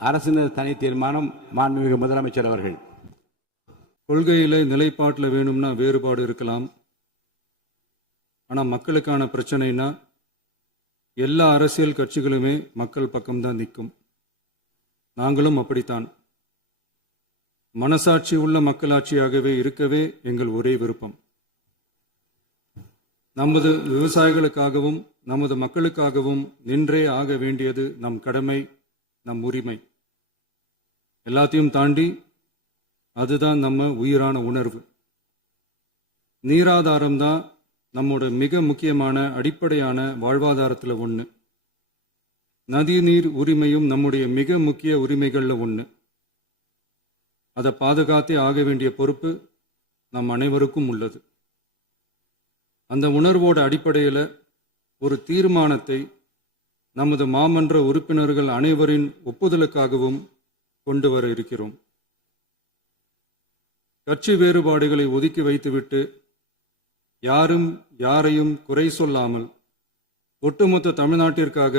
அரசினர் தனி தீர்மானம். மாண்புமிகு முதலமைச்சர் அவர்கள். கொள்கையில நிலைப்பாட்டில் வேணும்னா வேறுபாடு இருக்கலாம். ஆனால் மக்களுக்கான பிரச்சனைனா எல்லா அரசியல் கட்சிகளுமே மக்கள் பக்கம்தான் நிற்கும். நாங்களும் அப்படித்தான். மனசாட்சி உள்ள மக்களாட்சியாகவே இருக்கவே எங்கள் ஒரே விருப்பம். நமது விவசாயிகளுக்காகவும் நமது மக்களுக்காகவும் நின்றே ஆக வேண்டியது நம் கடமை, நம் உரிமை. எல்லாத்தையும் தாண்டி அதுதான் நம்ம உயிரான உணர்வு. நீராதாரம்தான் நம்மோட மிக முக்கியமான அடிப்படையான வாழ்வாதாரத்தில் ஒன்று. நதிநீர் உரிமையும் நம்முடைய மிக முக்கிய உரிமைகளில் ஒன்று. அதை பாதுகாத்தே ஆக வேண்டிய பொறுப்பு நம் அனைவருக்கும் உள்ளது. அந்த உணர்வோட அடிப்படையில் ஒரு தீர்மானத்தை நமது மாமன்ற உறுப்பினர்கள் அனைவரின் ஒப்புதலுக்காகவும் கொண்டு வர இருக்கிறோம். கட்சி வேறுபாடுகளை ஒதுக்கி வைத்துவிட்டு யாரும் யாரையும் குறை சொல்லாமல் ஒட்டுமொத்த தமிழ்நாட்டிற்காக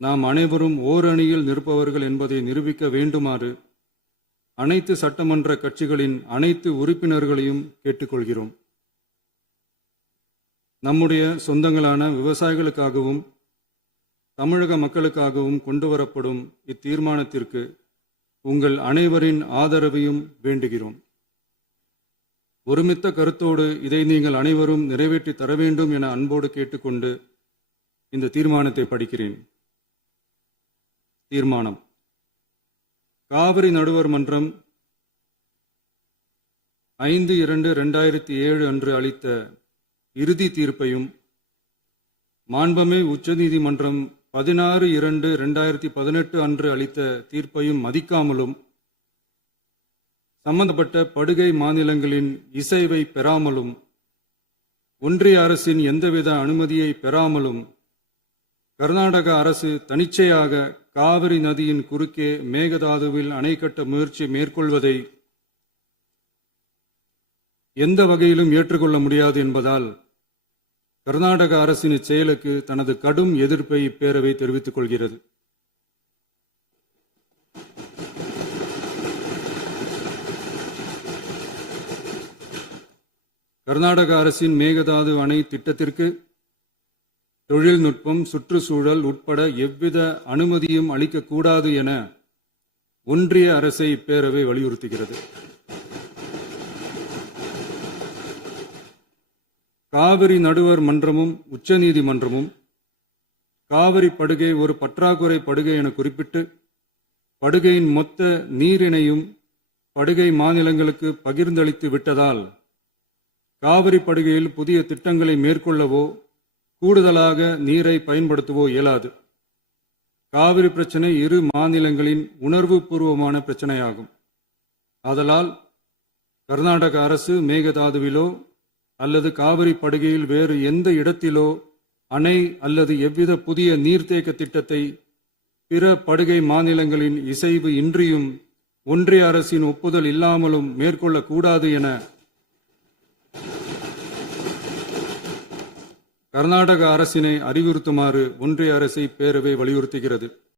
நாம் அனைவரும் ஓரணியில் நிற்பவர்கள் என்பதை நிரூபிக்க வேண்டுமாறு அனைத்து சட்டமன்ற கட்சிகளின் அனைத்து உறுப்பினர்களையும் கேட்டுக்கொள்கிறோம். நம்முடைய சொந்தங்களான விவசாயிகளுக்காகவும் தமிழக மக்களுக்காகவும் கொண்டுவரப்படும் இத்தீர்மானத்திற்கு உங்கள் அனைவரின் ஆதரவையும் வேண்டுகிறோம். ஒருமித்த கருத்தோடு இதை நீங்கள் அனைவரும் நிறைவேற்றி தர வேண்டும் என அன்போடு கேட்டுக்கொண்டு இந்த தீர்மானத்தை படிக்கிறேன். தீர்மானம்: காவிரி நடுவர் மன்றம் 5/2/2007 அன்று அளித்த இறுதி தீர்ப்பையும் மாண்புமிகு உச்சநீதிமன்றம் 16/2/2018 அன்று அளித்த தீர்ப்பையும் மதிக்காமலும் சம்பந்தப்பட்ட படுகை மாநிலங்களின் இசைவை பெறாமலும் ஒன்றிய அரசின் எந்தவித அனுமதியை பெறாமலும் கர்நாடக அரசு தனிச்சையாக காவிரி நதியின் குறுக்கே மேகதாதுவில் அணை கட்ட முயற்சி மேற்கொள்வதை எந்த வகையிலும் ஏற்றுக்கொள்ள முடியாது என்பதால் கர்நாடக அரசின் இச்செயலுக்கு தனது கடும் எதிர்ப்பை இப்பேரவை தெரிவித்துக் கொள்கிறது. கர்நாடக அரசின் மேகதாது அணை திட்டத்திற்கு தொழில்நுட்பம், சுற்றுச்சூழல் உட்பட எவ்வித அனுமதியும் அளிக்கக்கூடாது என ஒன்றிய அரசை இப்பேரவை வலியுறுத்துகிறது. காவிரி நடுவர் மன்றமும் உச்சநீதிமன்றமும் காவிரி படுகை ஒரு பற்றாக்குறை படுகை என குறிப்பிட்டு படுகையின் மொத்த நீரினையும் படுகை மாநிலங்களுக்கு பகிர்ந்தளித்து விட்டதால் காவிரி படுகையில் புதிய திட்டங்களை மேற்கொள்ளவோ கூடுதலாக நீரை பயன்படுத்தவோ இயலாது. காவிரி பிரச்சனை இரு மாநிலங்களின் உணர்வு பூர்வமான பிரச்சனையாகும். ஆதலால் கர்நாடக அரசு மேகதாதுவிலோ அல்லது காவிரி படுகையில் வேறு எந்த இடத்திலோ அணை அல்லது எவ்வித புதிய நீர்த்தேக்க திட்டத்தை பிற படுகை மாநிலங்களின் இசைவு இன்றியும் ஒன்றிய அரசின் ஒப்புதல் இல்லாமலும் மேற்கொள்ளக்கூடாது என கர்நாடக அரசினை அறிவுறுத்துமாறு ஒன்றிய அரசை பேரவை வலியுறுத்துகிறது.